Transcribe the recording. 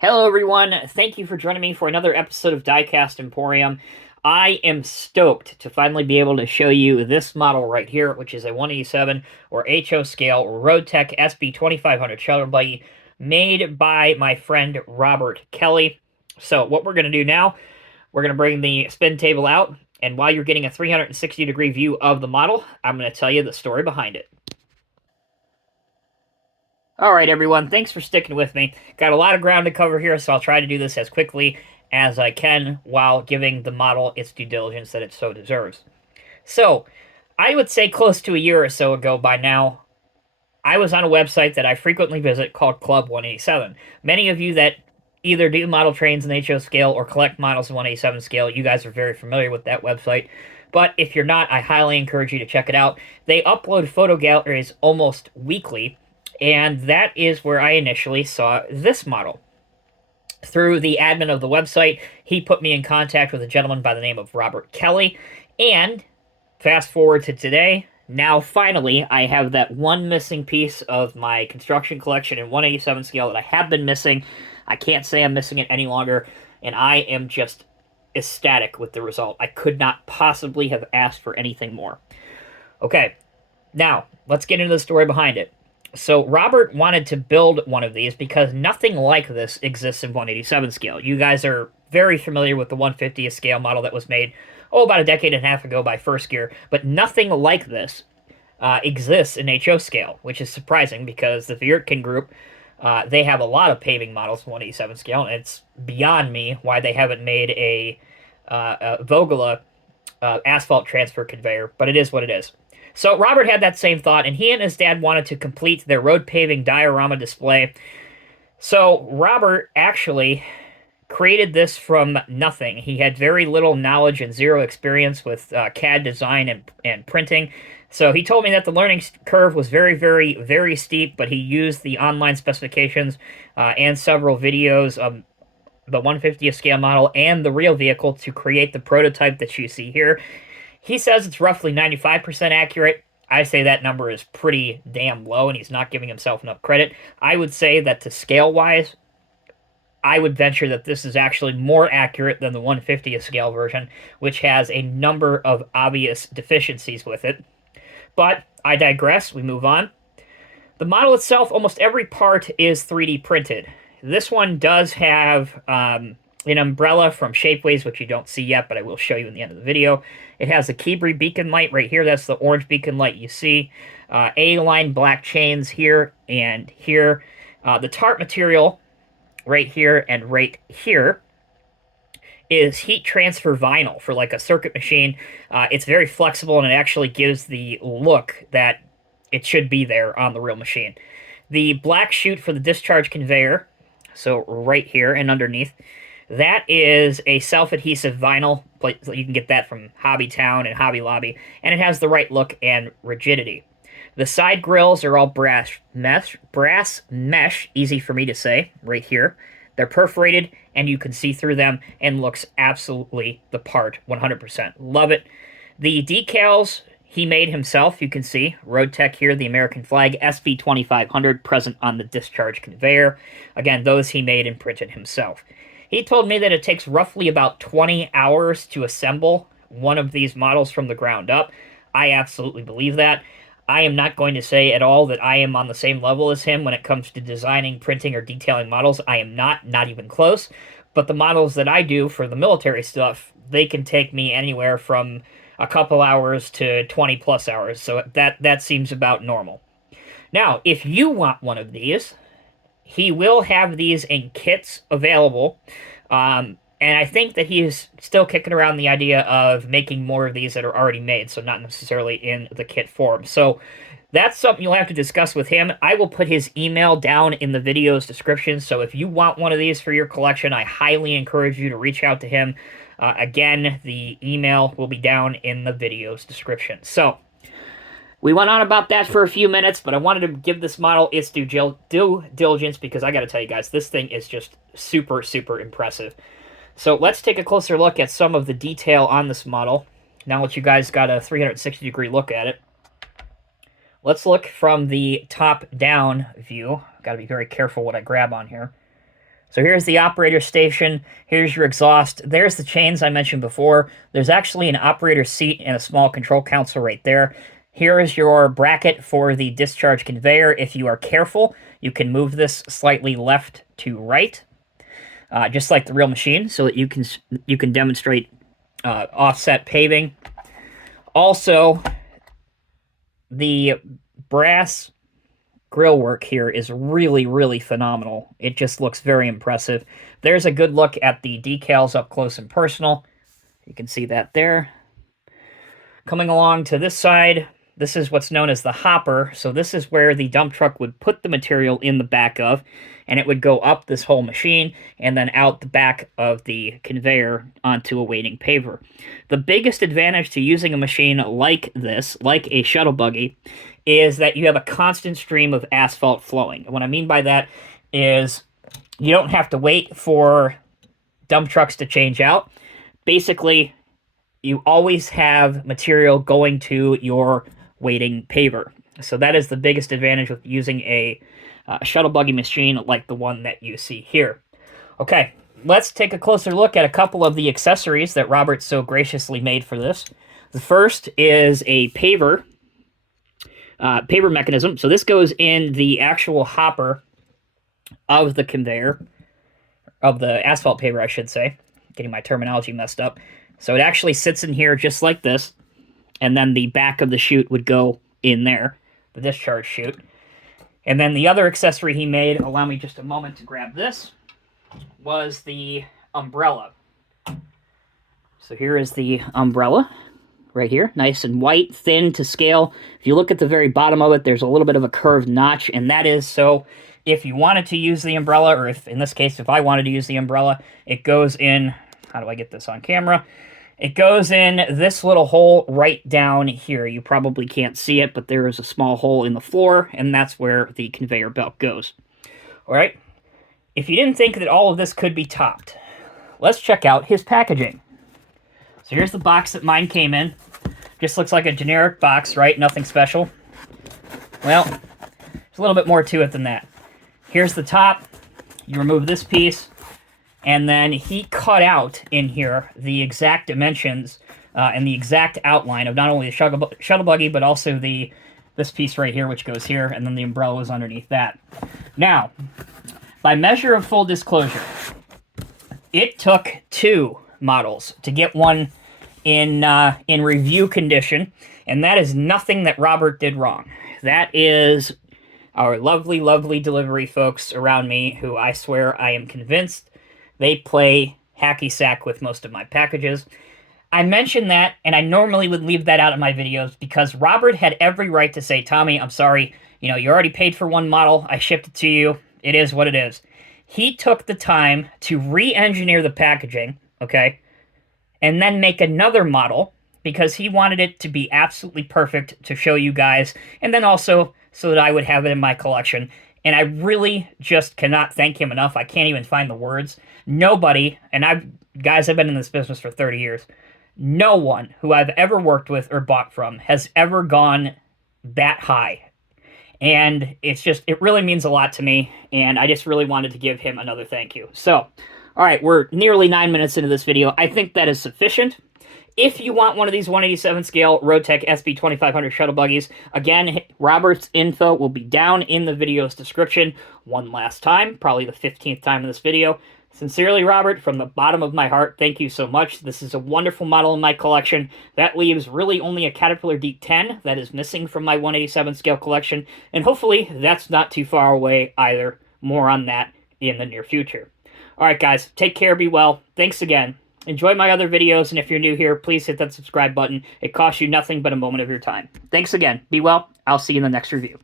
Hello, everyone. Thank you for joining me for another episode of Diecast Emporium. I am stoked to finally be able to show you this model right here, which is a 187 or HO scale Roadtec SB-2500 Shuttle Buggy made by my friend Robert Kelly. So what we're going to do now, we're going to bring the spin table out, and while you're getting a 360-degree view of the model, I'm going to tell you the story behind it. All right, everyone. Thanks for sticking with me. Got a lot of ground to cover here, so I'll try to do this as quickly as I can while giving the model its due diligence that it so deserves. So, I would say close to a year or so ago by now, I was on a website that I frequently visit called Club 187. Many of you that either do model trains in HO scale or collect models in 187 scale, you guys are very familiar with that website. But if you're not, I highly encourage you to check it out. They upload photo galleries almost weekly, and that is where I initially saw this model. Through the admin of the website, he put me in contact with a gentleman by the name of Robert Kelly, and fast forward to today, now finally I have that one missing piece of my construction collection in 187 scale that I have been missing. I can't say I'm missing it any longer, and I am just ecstatic with the result. I could not possibly have asked for anything more. Okay, now let's get into the story behind it. So Robert wanted to build one of these because nothing like this exists in 187 scale. You guys are very familiar with the 150 scale model that was made, about a decade and a half ago by First Gear, but nothing like this exists in HO scale, which is surprising because the Viertgen group, they have a lot of paving models in 187 scale, and it's beyond me why they haven't made a Vogela asphalt transfer conveyor, but it is what it is. So Robert had that same thought, and he and his dad wanted to complete their road paving diorama display. So Robert actually created this from nothing. He had very little knowledge and zero experience with CAD design and printing. So he told me that the learning curve was very, very, very steep, but he used the online specifications and several videos of the 150th scale model and the real vehicle to create the prototype that you see here. He says it's roughly 95% accurate. I say that number is pretty damn low, and he's not giving himself enough credit. I would say that to scale-wise, I would venture that this is actually more accurate than the 150th scale version, which has a number of obvious deficiencies with it. But I digress. We move on. The model itself, almost every part is 3D printed. This one does have an umbrella from Shapeways, which you don't see yet, but I will show you in the end of the video. It has a Keebri beacon light right here. That's the orange beacon light you see. A-line black chains here and here. The tarp material right here and right here is heat transfer vinyl for like a circuit machine. It's very flexible, and it actually gives the look that it should be there on the real machine. The black chute for the discharge conveyor, so right here and underneath, that is a self-adhesive vinyl. You can get that from Hobby Town and Hobby Lobby, and it has the right look and rigidity. The side grills are all brass mesh, easy for me to say, right here. They're perforated, and you can see through them, and looks absolutely the part, 100%. Love it. The decals he made himself, you can see. Roadtec here, the American flag, SB-2500 present on the discharge conveyor. Again, those he made and printed himself. He told me that it takes roughly about 20 hours to assemble one of these models from the ground up. I absolutely believe that. I am not going to say at all that I am on the same level as him when it comes to designing, printing, or detailing models. I am not even close. But the models that I do for the military stuff, they can take me anywhere from a couple hours to 20 plus hours. So that seems about normal. Now, if you want one of these, he will have these in kits available, and I think that he is still kicking around the idea of making more of these that are already made, so not necessarily in the kit form. So that's something you'll have to discuss with him. I will put his email down in the video's description, so if you want one of these for your collection, I highly encourage you to reach out to him. Again, the email will be down in the video's description. So we went on about that for a few minutes, but I wanted to give this model its due diligence because I got to tell you guys, this thing is just super, super impressive. So let's take a closer look at some of the detail on this model. Now that you guys got a 360-degree look at it, let's look from the top-down view. Got to be very careful what I grab on here. So here's the operator station. Here's your exhaust. There's the chains I mentioned before. There's actually an operator seat and a small control console right there. Here is your bracket for the discharge conveyor. If you are careful, you can move this slightly left to right, just like the real machine, so that you can demonstrate offset paving. Also, the brass grill work here is really, really phenomenal. It just looks very impressive. There's a good look at the decals up close and personal. You can see that there. Coming along to this side, this is what's known as the hopper. So this is where the dump truck would put the material in the back of, and it would go up this whole machine and then out the back of the conveyor onto a waiting paver. The biggest advantage to using a machine like this, like a shuttle buggy, is that you have a constant stream of asphalt flowing. And what I mean by that is you don't have to wait for dump trucks to change out. Basically, you always have material going to your waiting paver. So that is the biggest advantage with using a shuttle buggy machine like the one that you see here. Okay, let's take a closer look at a couple of the accessories that Robert so graciously made for this. The first is a paver mechanism. So this goes in the actual hopper of the conveyor, of the asphalt paver, I should say. Getting my terminology messed up. So it actually sits in here just like this, and then the back of the chute would go in there, the discharge chute. And then the other accessory he made, allow me just a moment to grab this, was the umbrella. So here is the umbrella. Right here, nice and white, thin to scale. If you look at the very bottom of it, there's a little bit of a curved notch, and that is so if you wanted to use the umbrella, or if, in this case, if I wanted to use the umbrella, it goes in, how do I get this on camera? It goes in this little hole right down here. You probably can't see it, but there is a small hole in the floor, and that's where the conveyor belt goes. All right, if you didn't think that all of this could be topped, let's check out his packaging. So here's the box that mine came in. Just looks like a generic box, right? Nothing special. Well, there's a little bit more to it than that. Here's the top. You remove this piece, and then he cut out in here the exact dimensions and the exact outline of not only the shuttle buggy, but also this piece right here, which goes here, and then the umbrella is underneath that. Now, by measure of full disclosure, it took 2 models to get one in review condition, and that is nothing that Robert did wrong. That is our lovely, lovely delivery folks around me, who I swear I am convinced they play hacky sack with most of my packages. I mentioned that, and I normally would leave that out of my videos because Robert had every right to say, Tommy, I'm sorry, you already paid for one model, I shipped it to you, it is what it is. He took the time to re-engineer the packaging, okay, and then make another model because he wanted it to be absolutely perfect to show you guys, and then also so that I would have it in my collection. And I really just cannot thank him enough. I can't even find the words. Nobody, and I've been in this business for 30 years, no one who I've ever worked with or bought from has ever gone that high. And it really means a lot to me, and I just really wanted to give him another thank you. So, all right, we're nearly 9 minutes into this video. I think that is sufficient. If you want one of these 187 scale Roadtec SB-2500 shuttle buggies, again, Robert's info will be down in the video's description one last time, probably the 15th time in this video. Sincerely, Robert, from the bottom of my heart, thank you so much. This is a wonderful model in my collection. That leaves really only a Caterpillar Deep 10 that is missing from my 187 scale collection, and hopefully that's not too far away either. More on that in the near future. All right, guys, take care, be well. Thanks again. Enjoy my other videos, and if you're new here, please hit that subscribe button. It costs you nothing but a moment of your time. Thanks again. Be well. I'll see you in the next review.